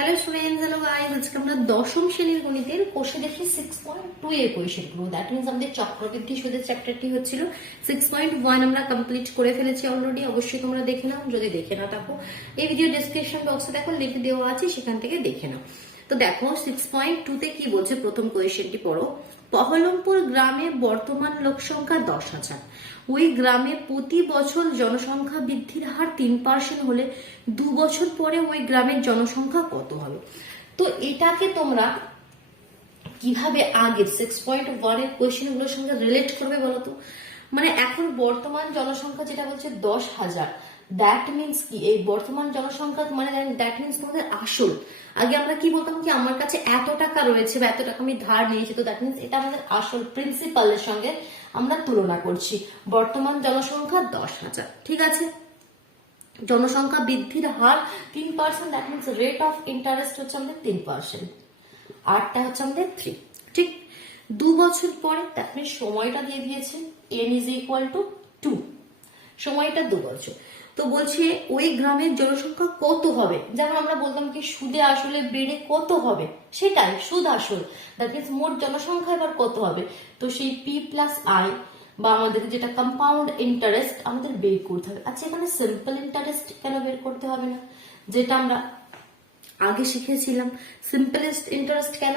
Hello students, hello guys, আজকে আমরা দশম শ্রেণীর গণিতের কোষে দেখি 6.2 এর কোয়েশ্চেন গুলো। দ্যাট মিন্স আমাদের চক্রবৃদ্ধি সুদের চ্যাপ্টারটি হচ্ছিল 6.1 আমরা কমপ্লিট করে ফেলেছি অলরেডি। অবশ্যই তোমরা দেখে নাও, যদি দেখে না থাকো এই ভিডিও ডেসক্রিপশন বক্সে দেখো লিংক দেওয়া আছে, সেখান থেকে দেখে নাও। তো দেখো 6.2 তে কি বলছে, প্রথম কোয়েশ্চেনটি পড়ো। পহলমপুর গ্রামে বর্তমান লোকসংখ্যা 10,000। ওই গ্রামে প্রতি বছর জনসংখ্যা বৃদ্ধির হার 3% হলে 2 বছর পরে ওই গ্রামের জনসংখ্যা কত হবে? তো এটাকে তোমরা কিভাবে আগের 6.1 এর কোয়েশ্চেন গুলোর সঙ্গে রিলেট করবে বলো তো? মানে এখন বর্তমান জনসংখ্যা যেটা বলছে 10,000, দ্যাট মিনস কি এই বর্তমান জনসংখ্যা মানে দ্যাট মিনস তোমাদের আসল। আগে আমরা কি বলতাম কি আমার কাছে এত টাকা রয়েছে বা এত টাকা আমি ধার নিয়েছি, তো দ্যাট মিনস এটা আমাদের আসল প্রিন্সিপালের সঙ্গে আমরা তুলনা করছি। বর্তমান জনসংখ্যা 10,000, ঠিক আছে। জনসংখ্যা বৃদ্ধির হার 3%, that means rate of interest হচ্ছে আমাদের 3%, আরটা হচ্ছে আমাদের 3, ঠিক। 2 বছর পরে দ্যাট মিনস সময়টা দিয়ে দিয়েছে n ইজ ইকুয়াল টু 2, সময়টা 2 বছর। তো বলছে ওই গ্রামের জনসংখ্যা কত হবে, যেমন আমরা বলতাম কি সুদে আসলে বেড়ে কত হবে, সেটাই সুদ আসল। দ্যাট মিনস মোট জনসংখ্যা এবার কত হবে, তো সেই p প্লাস আই বা আমাদের যেটা কম্পাউন্ড ইন্টারেস্ট আমাদের বের করতে হবে। আচ্ছা, এখানে সিম্পল ইন্টারেস্ট কেন বের করতে হবে না, যেটা আমরা আগে শিখেছিলাম? সিম্পলেস্ট ইন্টারেস্ট কেন,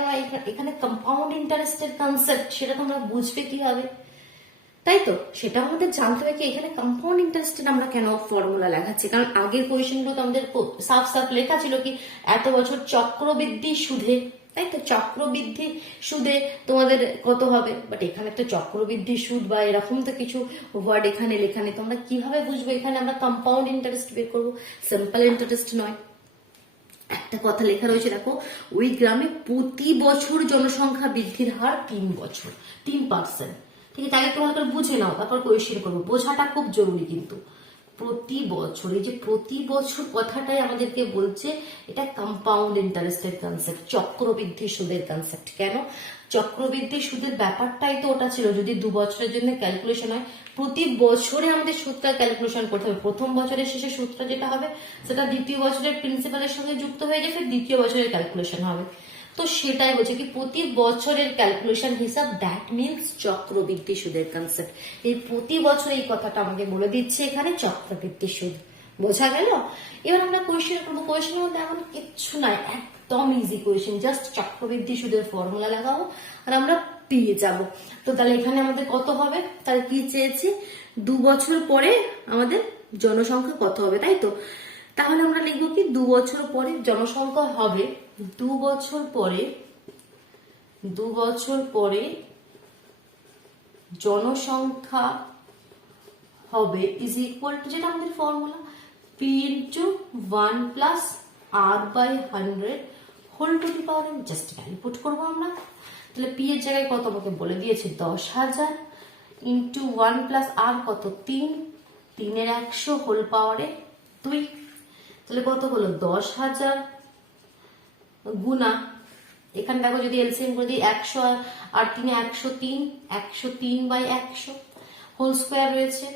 এখানে কম্পাউন্ড ইন্টারেস্টের কনসেপ্ট সেটা তোমরা বুঝবে কিভাবে, তাই তো? সেটা আমাদের জানতে হবে কি এখানে কম্পাউন্ড ইন্টারেস্টের আমরা কেন ফর্মুলা লেখাচ্ছি। কারণ আগের কোয়েশ্চেনগুলো তো আমাদের সাফ সাফ লেখা ছিল কি এত বছর চক্রবৃদ্ধি সুদে, তাই তো? চক্রবৃদ্ধি সুদে তোমাদের কত হবে, বাট এখানে তো চক্রবৃদ্ধি সুদ বা এরকম তো কিছু ওয়ার্ড এখানে লেখা নেই। তোমরা কিভাবে বুঝবো এখানে আমরা কম্পাউন্ড ইন্টারেস্ট বের করবো, সিম্পল ইন্টারেস্ট নয়। একটা কথা লেখা রয়েছে দেখো, ওই গ্রামে প্রতি বছর জনসংখ্যা বৃদ্ধির হার 3%। ঠিক আছে, আগে তোমার বুঝে নাও, তারপর কোয়েশ্চেন করবো। বোঝাটা খুব জরুরি কিন্তু। প্রতি বছর, এই যে প্রতি বছর কথাটাই আমাদেরকে বলছে এটা কম্পাউন্ড ইন্টারেস্টের কনসেপ্ট, চক্রবৃদ্ধি সুদের কনসেপ্ট। কেন? চক্রবৃদ্ধি সুদের ব্যাপারটাই তো ওটা ছিল। যদি 2 বছরের জন্য ক্যালকুলেশন হয়, প্রতি বছরে আমাদের সুদটা ক্যালকুলেশন করতে হবে। প্রথম বছরের শেষে সুদটা যেটা হবে সেটা দ্বিতীয় বছরের প্রিন্সিপালের সঙ্গে যুক্ত হয়ে যাবে, দ্বিতীয় বছরের ক্যালকুলেশন হবে। তো সেটাই হচ্ছে কি প্রতি বছরের ক্যালকুলেশন হিসাব, দ্যাট মিনস চক্রবৃদ্ধি সুদের কনসেপ্ট। এই প্রতি বছর এই কথাটা আমাকে বলে দিচ্ছে এখানে চক্রবৃদ্ধি সুদ। বোঝা গেল? এবার আমরা কোয়েশ্চেন করবো। কোয়েশ্চেনের মধ্যে এমন কিচ্ছু নাই, একদম ইজি কোয়েশ্চেন। জাস্ট চক্রবৃদ্ধি সুদের ফর্মুলা লাগাবো আর আমরা পেয়ে যাব। তো তাহলে এখানে আমাদের কত হবে, তাহলে কি চেয়েছি, 2 বছর পরে আমাদের জনসংখ্যা কত হবে, তাই তো? তাহলে আমরা লিখবো কি 2 বছর পরে জনসংখ্যা হবে, 2 বছর পরে জনসংখ্যা হবে ইজ ইকুয়াল টু, যেটা আমাদের formula, p into 1 plus r by 100 whole to the power n। Just value put করবো আমরা। তাহলে p এর জায়গায় কত আমাকে বলে দিয়েছে 10,000 ইন্টু 1 প্লাস r কত 3, 3 এর 100 হোল পাওয়ারে 2। তাহলে কত হলো 10,000 গুণা, এখানে দেখো যদি এলসিএম করে দিই 100 আর 3 103, 103 বাই 100 হোল স্কোয়ার রয়েছে,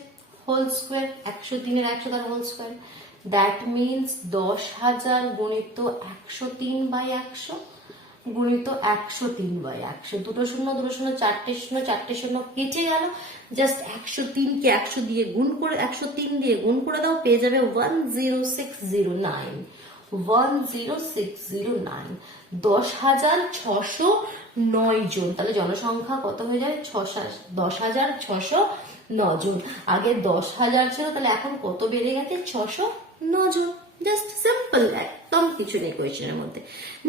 হোল স্কোয়ার 103 এর 100 তার হোল স্কোয়ার, দ্যাট মিনস 10,000 গুণিত 103 বাই 100 গুণিত 103 বাই 100। দুটো শূন্য দুটো শূন্য, চারটে শূন্য চারটে শূন্য কেটে গেল। জাস্ট 103 কে 100 দিয়ে গুণ করে, 103 দিয়ে গুণ করে দাও, পেয়ে যাবে 10609। 10609, 10,609 জন। তাহলে জনসংখ্যা কত হয়ে যায়, 10,609 জন। আগে 10,000 ছিল, তাহলে এখন কত বেড়ে গেছে, 609 জন। জাস্ট সিম্পল, একদম কিছু নেই কোয়েশ্চেনের মধ্যে।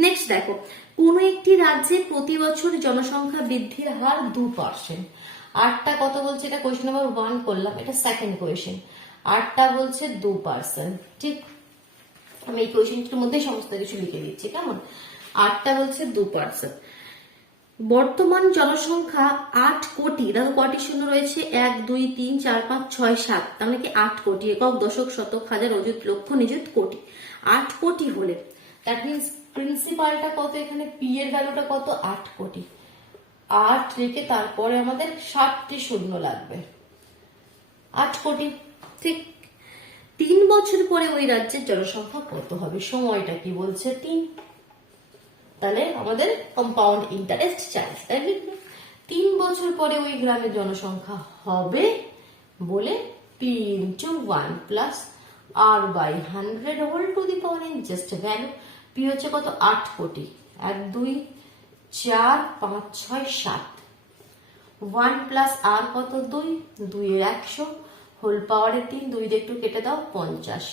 নেক্সট দেখো, কোন একটি রাজ্যে প্রতি বছর জনসংখ্যা বৃদ্ধির হার 2%। আরটা কত বলছে, এটা কোয়েশ্চেন নাম্বার 1 করলাম, এটা সেকেন্ড কোয়েশ্চেন। আরটা বলছে 2%, ঠিক। আমি এই কোয়েশ্চেনটির মধ্যে সমস্ত কিছু লিখে দিচ্ছি, কেমন? আরটা বলছে 2%। বর্তমান জনসংখ্যা 8 কোটি। দেখো কটি শূন্য রয়েছে, 1 2 3 4 5 6 7, তার মানে কি 8 কোটি। একক, দশক, শতক, হাজার, অযুত, লক্ষ, নিযুত, কোটি। 8 কোটি হলে দ্যাট মিনস প্রিন্সিপালটা কত, এখানে পি এর ভ্যালুটা কত, 8 কোটি। 8 রেখে তারপরে আমাদের 7টি শূন্য লাগবে, 8 কোটি, ঠিক। 3 বছর পরে ওই রাজ্যের জনসংখ্যা কত হবে, সময়টা কি বলছে 3। তাহলে আমাদের কম্পাউন্ড ইন্টারেস্ট চাই, তাই লিখবে 3 বছর পরে ওই গ্রামের জনসংখ্যা হবে বলে p into 1 plus R by 100 whole to the power n, just value. P হচ্ছে কত 8 কোটি, 1 2 4 5 6 7, 1 প্লাস আর কত 2, 2 এর 100 হোল পাওয়ারে 3, 2 দিয়ে একটু কেটে দাও 50,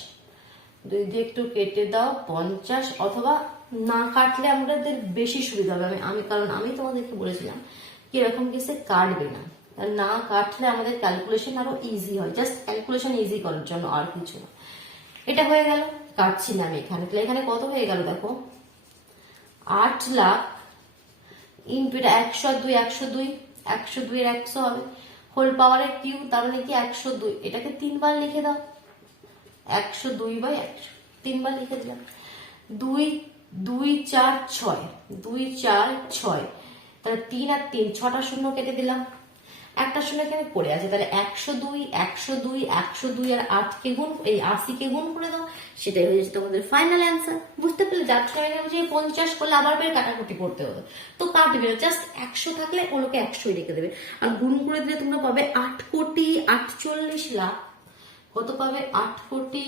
2 দিয়ে একটু কেটে দাও 50, অথবা না কাটলে আমাদের বেশি সুবিধা হবে। কারণ আমি তোমাদেরকে বলেছিলাম কিরকম কেসে কাটবে না, না কাটলে আমাদের ক্যালকুলেশন আরো ইজি হয়, জাস্ট ক্যালকুলেশন ইজি করার জন্য, আর কিছু না। এটা হয়ে গেল, কাটছি না আমি এখানে। তাহলে এখানে কত হয়ে গেল দেখো 8 লাখ ইন্টু এটা 102, 102 102 এর 100 হবে হোল পাওয়ারের কিউ, তার মানে কি 102, এটাকে 3 বার লিখে দাও 102 বাই 100, 3 বার লিখে দিলাম। 2 2 4 6, 2 4 6, তাহলে 3 আর 3 6টা শূন্য কেটে দিলাম, একটা শূন্য এখানে পড়ে আছে, তাহলে 102 102 102 আর 8 কে গুণ, এই 80 কে গুণ করে দাও, সেটাই হয়ে যাচ্ছে তোমাদের ফাইনাল অ্যান্সার। বুঝতে পারলে? যার সময় যে 50 করলে আবার বের কাটাকুটি করতে হবে, তো কাটবে না, জাস্ট 100 থাকলে ওগুলোকে 100ই রেখে দেবে, আর গুণ করে দিলে তোমরা পাবে 8 কোটি 48 লাখ। কত পাবে 8 কোটি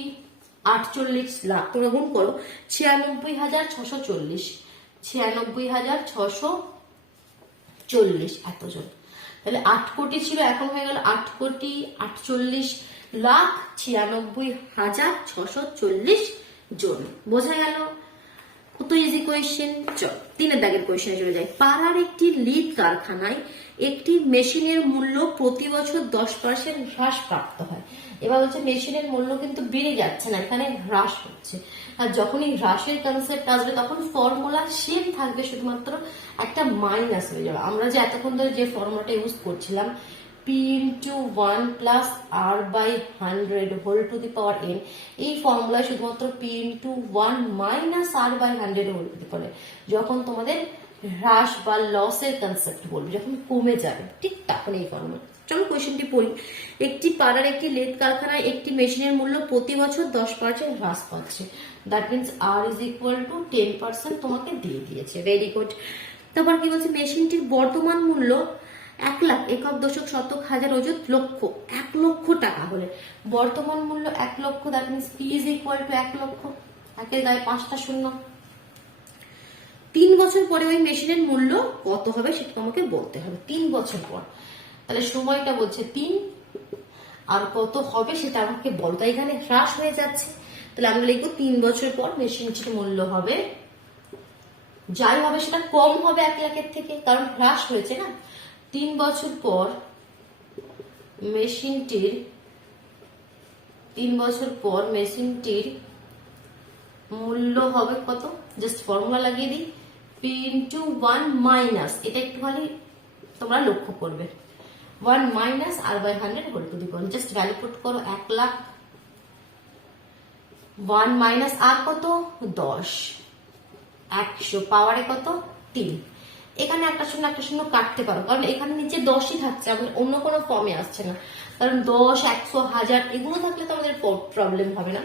48 লাখ, তোমরা গুণ করো 96,640, 96,640 এতজন। তাহলে 8 কোটি ছিল, এখন হয়ে গেল 8 কোটি 48 লাখ 96,640 জন। বোঝা গেল? কত ইজি কোয়েশ্চেন। চল 3 দাগের কোয়েশ্চেনে চলে যাই। পাড়ার একটি লিড কারখানায় একটি মেশিনের মূল্য প্রতি বছর 10% হ্রাস প্রাপ্ত হয়। এবার হচ্ছে মেশিনের মূল্য কিন্তু বেড়ে যাচ্ছে না, এখানে হ্রাস হচ্ছে। আর যখন এই হ্রাসের কনসেপ্ট আসবে তখন ফর্মুলা সেম থাকবে, শুধুমাত্র একটা মাইনাস হয়ে যাবে। আমরা যে এতক্ষণ ধরে যে ফর্মুলাটা ইউজ করছিলাম P into 1 plus R by 100 whole to the power n, এই ফর্মুলায় শুধুমাত্র P into 1 minus R by 100 whole to the power, যখন তোমাদের হ্রাস বা লসের কনসেপ্ট বলবে, যখন কমে যাবে ঠিক তখন এই ফর্মুলা। চলো কোয়েশ্চেনটি পড়ি। একটি পাড়ার একটি লেদ কারখানায় একটি মেশিনের মূল্য প্রতি বছর 10% হ্রাস পাচ্ছে, that means r is equal to 10% তোমাকে দিয়ে দিয়েছে। Very good. তারপর কি বলছে, মেশিনটির বর্তমান মূল্য 1 লাখ, একক দশক শতক হাজার অযুত লক্ষ, 1 লক্ষ টাকা হলে বর্তমান মূল্য 1 লক্ষ, that means P is equal two 1 লক্ষ, একের গায়ে 5টা শূন্য। 3 বছর পরে ওই মেশিনের মূল্য কত হবে সেটা তোমাকে বলতে হবে। 3 বছর পর, তাহলে সময়টা বলছে 3, আর কত হবে সেটা আমাকে বলতো। এখানে হ্রাস হয়ে যাচ্ছে, তাহলে আমরা লিখবো 3 বছর পর মেশিনটির মূল্য হবে, যাই হবে সেটা কম হবে 1 লাখের থেকে, কারণ হ্রাস হয়েছে না। 3 বছর পর মেশিনটির 3 বছর পর মেশিনটির মূল্য হবে কত, জাস্ট ফর্মুলা লাগিয়ে দিই, পি ইন্টু 1 মাইনাস, এটা একটুখানি তোমরা লক্ষ্য করবে, 1 minus R by 100 whole to the power, just value put করো 1 লাখ, 1 মাইনাস আর কত 10, 100 পাওয়ারে কত 3। এখানে একটা শূন্য কাটতে পারো, কারণ এখানে নিচে 10ই থাকছে, অন্য কোনো ফর্মে আসছে না, কারণ 10 100 1000 এগুলো থাকলে তো আমাদের প্রবলেম হবে না।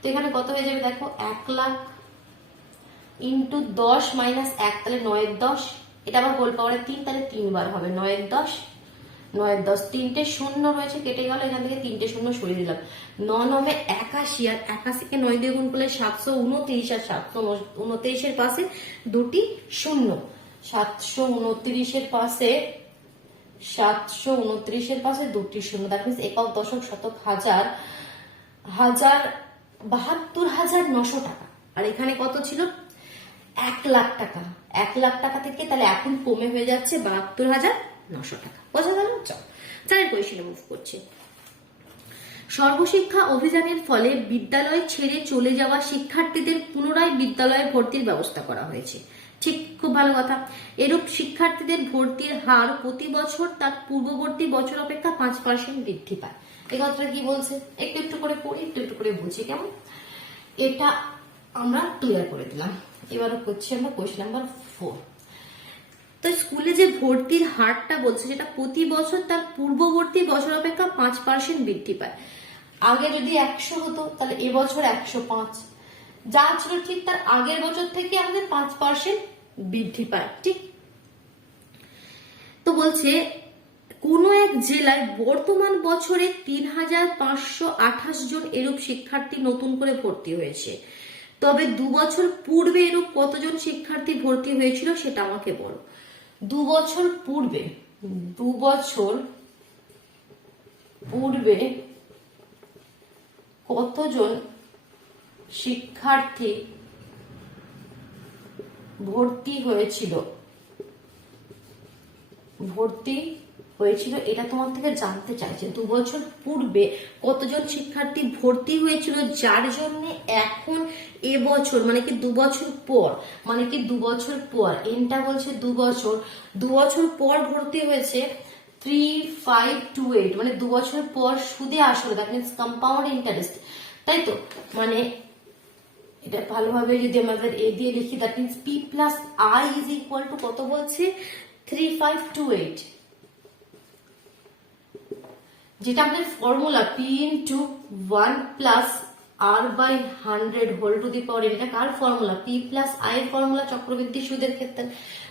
তো এখানে কত হয়ে যাবে দেখো 1 লাখ ইন্টু 10 মাইনাস 1, তাহলে 9 এর 10, এটা আবার হোল পাওয়ারে 3, তাহলে 3 বার হবে 9 এর 10, 9 এর 10, 3টে শূন্য রয়েছে কেটে গেল, এখান থেকে 3টে শূন্য সরিয়ে দিলাম, 9 9 81, আর 81 কে 9 দিয়ে গুণ করলে 729, আর 729 এর পাশে দুটি শূন্য, 729 এর পাশে 729 এর পাশে দুটি শূন্য, দ্যাট মিনস একক দশক শতক হাজার 72,900 টাকা। আর এখানে কত ছিল 1 লাখ টাকা, 1 লাখ টাকা থেকে তাহলে এখন কমে হয়ে যাচ্ছে 72,900 টাকা। বোঝা গেল? চল 4 কোয়েশ্চেনে মুভ করছি। সর্বশিক্ষা অভিযানের ফলে বিদ্যালয় ছেড়ে চলে যাওয়া শিক্ষার্থীদের পুনরায় বিদ্যালয়ে ভর্তির ব্যবস্থা করা হয়েছে। ঠিক, খুব ভালো কথা। এরূপ শিক্ষার্থীদের ভর্তির হার প্রতি বছর তার পূর্ববর্তী বছর অপেক্ষা 5% বৃদ্ধি পায়। এই কথাটা কি বলছে একটু একটু করে পড়ি, একটু একটু করে বুঝি কেমন। এটা আমরা ক্লিয়ার করে দিলাম। এবার করছি আমরা কোয়েশ্চেন নাম্বার 4। তো স্কুলে যে ভর্তির হারটা বলছে যেটা প্রতি বছর তার পূর্ববর্তী বছর অপেক্ষা 5% বৃদ্ধি পায়। আগে যদি 100 হতো তাহলে এবছর 105, যা ছিল ঠিক তার আগের বছর থেকে আমাদের 5% বৃদ্ধি পায়। ঠিক, তো বলছে কোন এক জেলায় বর্তমান বছরে 3528 জন এরূপ শিক্ষার্থী নতুন করে ভর্তি হয়েছে, তবে 2 বছর পূর্বে এরূপ কতজন শিক্ষার্থী ভর্তি হয়েছিল সেটা আমাকে বলো। 2 বছর পূর্বে, 2 বছর পূর্বে কতজন শিক্ষার্থী ভর্তি হয়েছিল এটা তোমার থেকে জানতে চাইছে। 2 বছর পূর্বে কতজন শিক্ষার্থী ভর্তি হয়েছিল, যার জন্য এখন এবছর মানে কি 2 বছর পর, মানে কি 2 বছর পর, এনটা বলছে 2 বছর, 2 বছর পর ভর্তি হয়েছে 3528, মানে 2 বছর পর সুদে আসলে, দ্যাট মিনস কম্পাউন্ড ইন্টারেস্ট, তাই তো। মানে এটা ভালোভাবে যদি আমাদের এ দিয়ে লিখি, that means P plus I is equal to কত বলছে 3528, যেটা আমাদের formula P into 1 plus R by 100 whole to the power, এটা কার ফর্মুলা, পি প্লাস আই এর ফর্মুলা চক্রবৃদ্ধি সুদের ক্ষেত্রে।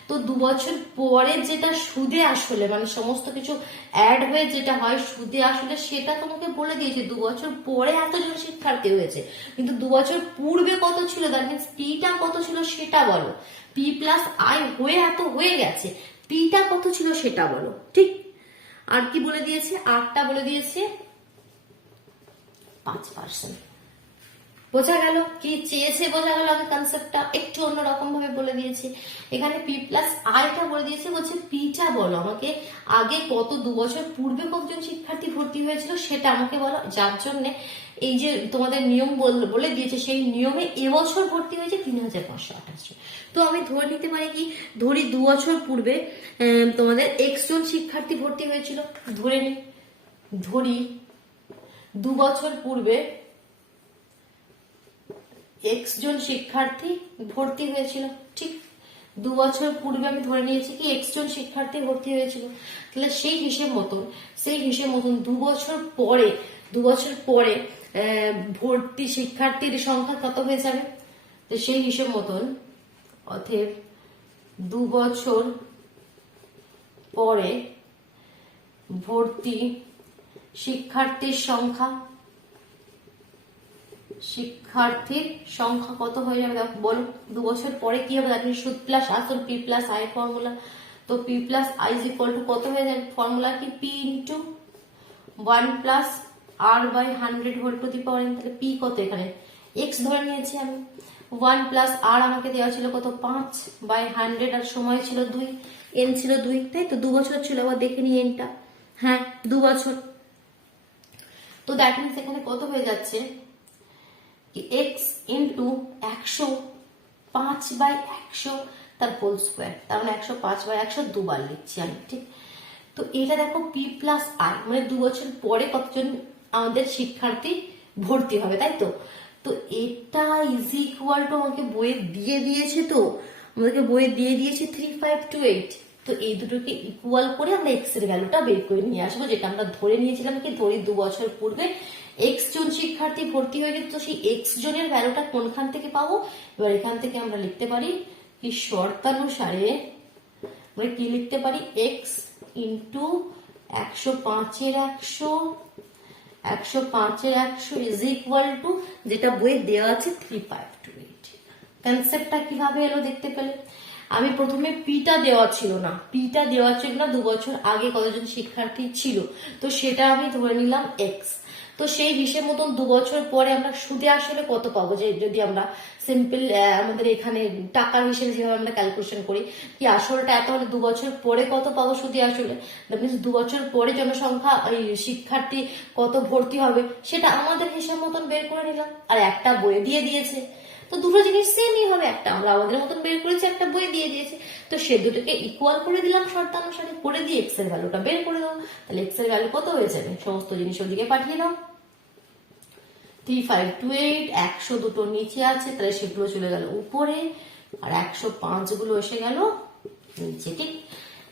তো 2 বছর পরে যেটা সুদে আসলে মানে সমস্ত কিছু অ্যাড হয়ে যেটা হয় সুদে আসলে, সেটা তোমাকে বলে দিয়েছে 2 বছর পরে এতজন শিক্ষার্থী হয়েছে, কিন্তু 2 বছর পূর্বে কত ছিল, দ্যাট মিনস পিটা কত ছিল সেটা বলো। পি প্লাস আই হয়ে এত হয়ে গেছে, পিটা কত ছিল সেটা বলো। ঠিক, আর কি বলে দিয়েছে, আরটা বলে দিয়েছে 5%। বোঝা গেল কি চেয়েছে, বোঝা গেল আগে কনসেপ্টটা একটু অন্যরকম ভাবে বলে দিয়েছে। এখানে পি প্লাস আইটা বলে দিয়েছে, বলছে পিটা বলো আমাকে, আগে কত 2 বছর পূর্বে কতজন শিক্ষার্থী ভর্তি হয়েছিল সেটা আমাকে বলো, যার জন্য এই যে তোমাদের নিয়ম বলে দিয়েছে সেই নিয়মে এবছর ভর্তি হয়েছে 3528। তো আমি ধরে নিতে পারি কি, ধরি 2 বছর পূর্বে তোমাদের এক্স জন শিক্ষার্থী ভর্তি হয়েছিল, ধরি 2 বছর পূর্বে এক্স জন শিক্ষার্থী ভর্তি হয়েছিল। ঠিক, 2 বছর পূর্বে আমি ধরে নিয়েছি কি এক্স জন শিক্ষার্থী ভর্তি হয়েছিল, তাহলে সেই হিসেব মতন 2 বছর পরে ভর্তি শিক্ষার্থীর সংখ্যা কত হয়ে যাবে, তো সেই হিসেব মতন অতএব 2 বছর পরে ভর্তি শিক্ষার্থীর সংখ্যা কত হয়ে যাবে বলো। 2 বছর পরে কি হবে, আপনি সুদ প্লাস আসল পি প্লাস আই ফর্মুলা, তো P plus I is equal to কত হয়ে যাবে, ফর্মুলা কি P into 1 plus R by 100 whole to the power, তাহলে পি কত, এখানে এক্স ধরে নিয়েছি আমি, 1 প্লাস আর আমাকে দেওয়া ছিল কত 5 বাই 100, আর সময় ছিল 2, এন ছিল 2, তাই তো 2 বছর ছিল, আবার দেখে নি এনটা, হ্যাঁ 2 বছর। তো দ্যাট মিনস এখানে কত হয়ে যাচ্ছে x ইন্টু 105 বাই 100 তার হোল স্কোয়ার, তার মানে 105 বাই 100 দুবার লিখছি আমি। ঠিক, তো এটা দেখো পি প্লাস আই মানে 2 বছর পরে কতজন আমাদের শিক্ষার্থী ভর্তি হবে, তাই তো। তো এটা ইজ ইকুয়াল টু আমাকে বইয়ে দিয়ে দিয়েছে, তো আমাদেরকে বইয়ে দিয়ে দিয়েছে 3528। তো এই দুটোকে ইকুয়াল করে আমরা এক্স এর ভ্যালুটা বের করে নিয়ে আসবো, যেটা আমরা ধরে নিয়েছিলাম কি, ধরি 2 বছর পূর্বে এক্স জন শিক্ষার্থী ভর্তি হয়ে গেছে, তো সেই এক্স জনের ভ্যালুটা কোনখান থেকে পাবো, এবার এখান থেকে আমরা লিখতে পারি কি শর্তানুসারে আমরা কি লিখতে পারি, x into 105 is equal to যেটা বইয়ে দেওয়া আছে 3528। কনসেপ্টটা কিভাবে এলো দেখতে পেলে, আমি প্রথমে পিটা দেওয়া ছিল না 2 বছর আগে কতজন শিক্ষার্থী ছিল, তো সেটা আমি ধরে নিলাম এক্স। তো সেই হিসেব মতন 2 বছর পরে আমরা সুদে আসলে কত পাবো, যে যদি আমরা সিম্পল আমাদের এখানে টাকার হিসেবে যেভাবে আমরা ক্যালকুলেশন করি কি আসলটা এত হলে 2 বছর পরে কত পাবো সুদে আসলে, দ্যাট মিনস 2 বছর পরে জনসংখ্যা শিক্ষার্থী কত ভর্তি হবে সেটা আমাদের হিসাব মতন বের করে নিলাম, আর একটা বইয়ে দিয়ে দিয়েছে, তো দুটো জিনিস সেমই হবে, একটা আমরা আমাদের মতন বের করেছি, একটা বই দিয়ে দিয়েছে, তো সে দুটোকে ইকুয়াল করে দিলাম শর্তানুসারে, করে দিয়ে এক্স এর ভ্যালুটা বের করে দাও, তাহলে এক্স এর ভ্যালু কত হয়ে যাবে, সমস্ত জিনিস ওদিকে পাঠিয়ে দাও, 3528, 100 দুটো নিচে আছে তাহলে সেগুলো চলে গেল উপরে, আর 105 গুলো এসে গেল নিচে। ঠিক,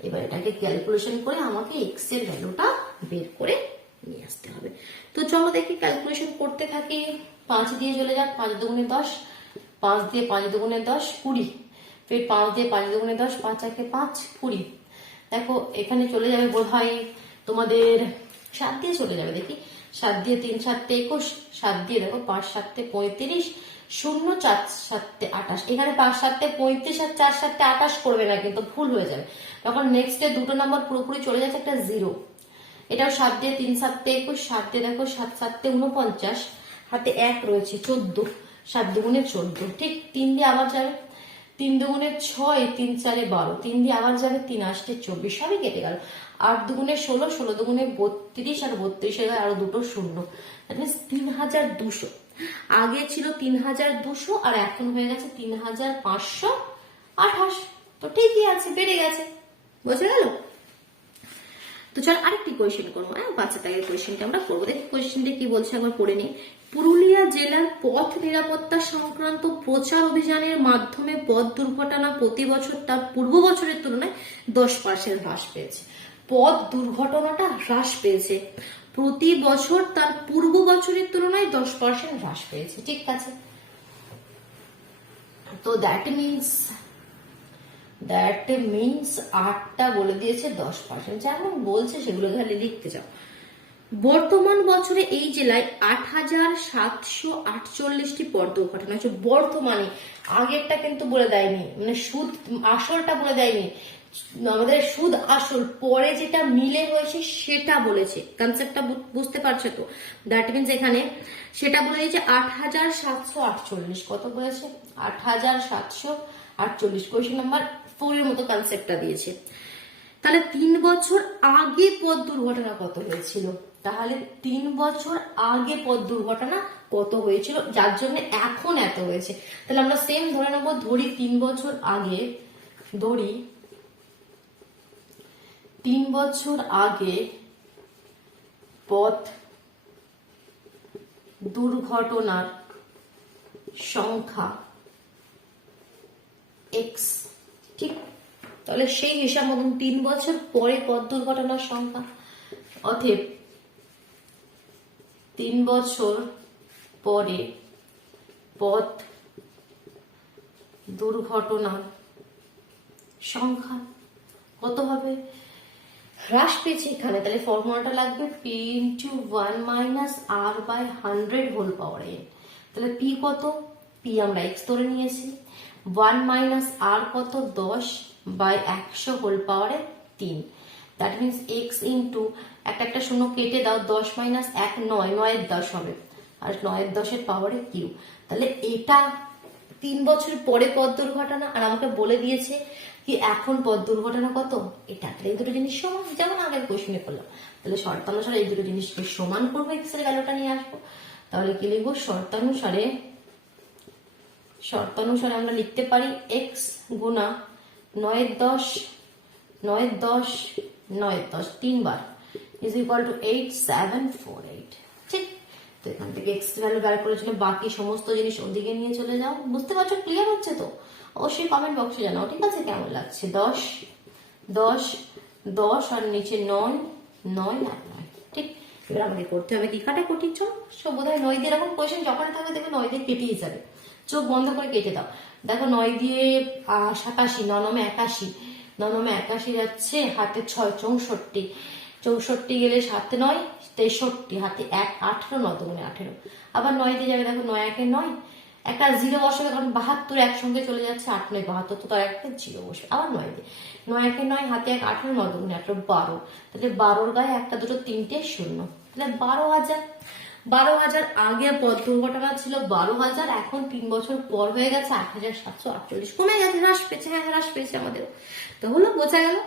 এবার এটাকে ক্যালকুলেশন করে আমাকে এক্স এর ভ্যালুটা বের করে নিয়ে আসতে হবে। তো চলো দেখি ক্যালকুলেশন করতে থাকি, 5 দিয়ে চলে যাক, 5 দুগুণে 10, 5 দিয়ে 5 দুগুণে 10, 20, ফির 5 দিয়ে 5 দুগুণে 10, 5 একে 5, 20। দেখো এখানে চলে যাবে বোধ হয় তোমাদের 7 দিয়ে চলে যাবে, দেখি 7 দিয়ে 3 7 21, 7 দিয়ে দেখো 5 7 35, 0 4 7 28, এখানে 5 7 35 আর 4 7 28 করবে না, কিন্তু ভুল হয়ে যাবে। তখন নেক্সটে দুটো নাম্বার পুরোপুরি চলে যাচ্ছে একটা 0। এটাও 7 দিয়ে 3 7 21, 7 দিয়ে দেখো 7 7 49, হাতে 1 রয়েছে 14, 7 দুগুণে 14, ঠিক 3 দিয়ে আবার যাবে, 3 দুগুণে 6, 3 4 12, 3 দিয়ে আবার যাবে, 3 8 24, সবই কেটে গেল। 8 দুগুণে 16, 16 দুগুণে 32, আর 32 এর আরো দুটো শূন্য, দ্যাট মিন্স 3200। আগে ছিল 3200 আর এখন হয়ে গেছে 3528। তো ঠিকই আছে, বেড়ে গেছে, বোঝা গেল? তো চল আরেকটি কোয়েশ্চেন করবো। 5 দাগের কোয়েশ্চেনটা আমরা করবো, দেখি কোয়েশ্চেনটা কি বলছে একবার পড়ে নিই। পুরুলিয়া জেলার পথ নিরাপত্তা সংক্রান্ত প্রচার অভিযানের মাধ্যমে পথ দুর্ঘটনা প্রতি বছর তার পূর্ব বছরের তুলনায় 10% হ্রাস পেয়েছে। পথ দুর্ঘটনাটা হ্রাস পেয়েছে, প্রতি বছর তার পূর্ব বছরের তুলনায় 10% হ্রাস পেয়েছে, ঠিক আছে? তো দ্যাট মিনস 8টা বলে দিয়েছে 10%, যেমন বলছে সেগুলো খালি লিখতে চাও। বর্তমান বছরে এই জেলায় 8748টি পথ দুর্ঘটনা হচ্ছে বর্তমানে, আগেরটা কিন্তু বলে দেয়নি, মানে সুদ আসলটা বলে দেয়নি, আমাদের সুদ আসল পরে যেটা মিলে হয়েছে সেটা বলেছে। কনসেপ্টটা বুঝতে পারছো তো? দ্যাট মিনস এখানে সেটা বলে দিয়েছে 8748, কত বলেছে? 8748, কোয়েশ্চেন নাম্বার 4 এর মতো কনসেপ্টটা দিয়েছে। তাহলে 3 বছর আগে পথ দুর্ঘটনা কত হয়েছিল? তাহলে 3 বছর আগে পথ দুর্ঘটনা কত হয়েছিল, যার জন্য এখন এত হয়েছে। তাহলে আমরা সেম ধরে নেবো, ধরি 3 বছর আগে, ধরি 3 বছর আগে পথ দুর্ঘটনার সংখ্যা x, ঠিক? তাহলে সেই হিসাব মতন 3 বছর পরে পথ দুর্ঘটনার সংখ্যা, অতএব 3 বছর পরে পথ দুর্ঘটনার সংখ্যা কত হবে? হ্রাস পেয়েছে এখানে, তাহলে ফর্মুলাটা লাগবে p × 1 - r/100 হোল পাওয়ার n। তাহলে p কত? p আমরা x ধরে নিয়েছি, 1 - r কত? 10/100 হোল পাওয়ারে 3। দ্যাট মিনস x ইন্টু একটা শূন্য কেটে দাও, 10 - 1 9, 9 এর 10 হবে, আর 9 এর 10 এর পাওয়ারে কিউ। তাহলে এটা 3 বছর পরে পথ দুর্ঘটনা, আর আমাকে বলে দিয়েছে কি এখন পথ দুর্ঘটনা কত, এটা। তাহলে এই দুটো জিনিস সমান, যেমন আগের কোশ্চেনে করলাম। তাহলে শর্তানুসারে এই দুটো জিনিসকে সমান করবো, এক্স এর ভ্যালুটা নিয়ে আসবো। তাহলে কি লিখবো? শর্তানুসারে আমরা লিখতে পারি এক্স গুণা 9 এর 10, 9 এর 10, 9 এর 10 3 বার ইজ ইকুয়াল টু 8748, ঠিক? তো এখান থেকে এক্স ভ্যালু বার করেছিল, বাকি সমস্ত জিনিস ওদিকে নিয়ে চলে যাও। বুঝতে পারছো? ক্লিয়ার হচ্ছে তো? অবশ্যই কমেন্ট বক্সে জানাও, ঠিক আছে, কেমন লাগছে? 10 10 10 আর নিচে 9 9 আর 9, ঠিক? এবার আমাদের করতে হবে কি, কাটাকুটি। চল সব বোধহয় 9 দিয়ে, এরকম কোয়েশ্চেন যখন থাকবে দেখবে 9 দিয়ে কেটেই যাবে, চোখ বন্ধ করে কেটে দাও। দেখো 9 দিয়ে 87, 9 9 81, 9 9 81 যাচ্ছে, হাতে 6 64, 64 গেলে 7 9 63, হাতে 1 18, 9 দুগুণে 18। আবার 9 দিয়ে যাবে, দেখো 9 1 9, একটা 0 বসবে, কারণ 72 একসঙ্গে চলে যাচ্ছে, 8 9 72, তো তার একটা 0 বসবে। আবার 9 দিয়ে 9 1 9, হাতে 1 18, 9 দুগুণে 18 12। তাহলে 12 গায়ে একটা দুটো তিনটে শূন্য, তাহলে 12,000। 12,000 আগে পথ দুর্ঘটনা ছিল 12,000, এখন 3 বছর পর হয়ে গেছে 8,748, কমে গেছে, হ্রাস পেয়েছে। হ্যাঁ, হ্রাস পেয়েছে আমাদের। তো হলো, বোঝা গেল।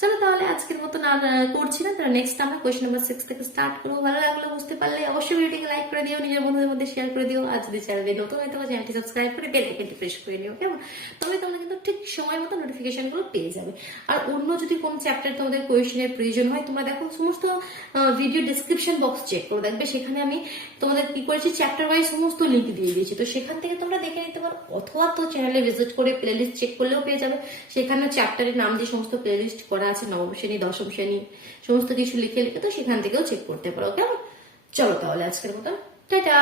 চলো তাহলে আজকের মতো না করছি না, তাহলে নেক্সট আমরা কোয়েশ্চেন নাম্বার 6 থেকে স্টার্ট করবো। ভালো লাগলো, বুঝতে পারলে অবশ্যই ভিডিওটিকে লাইক করে দিও, নিজের বন্ধুদের মধ্যে শেয়ার করে দিও। আর যদি চ্যানেলে নতুন হয়ে থাকো, চ্যানেলটি সাবস্ক্রাইব করে বেল আইকনটি প্রেস করে নিও, কেমন? তবে তোমরা কিন্তু ঠিক সময় মতো নোটিফিকেশন গুলো পেয়ে যাবে। আর অন্য যদি কোন চ্যাপ্টার তোমাদের কোয়েশ্চেনের প্রয়োজন হয়, তোমরা দেখো সমস্ত ভিডিও ডেসক্রিপশন বক্স চেক করে দেখবে, সেখানে আমি তোমাদের কি করেছি চ্যাপ্টার ওয়াইজ সমস্ত লিঙ্ক দিয়ে দিয়েছি। তো সেখান থেকে তোমরা দেখে নিতে পারো, অথবা তো চ্যানেলে ভিজিট করে প্লেলিস্ট চেক করলেও পেয়ে যাবে। সেখানে চ্যাপ্টারের নাম দিয়ে সমস্ত প্লেলিস্ট করা আছে, নবম শ্রেণী, দশম শ্রেণী, সমস্ত কিছু লিখে লিখে, তো সেখান থেকেও চেক করতে পারো, কেমন? চলো তাহলে আজকের মতো টাটা।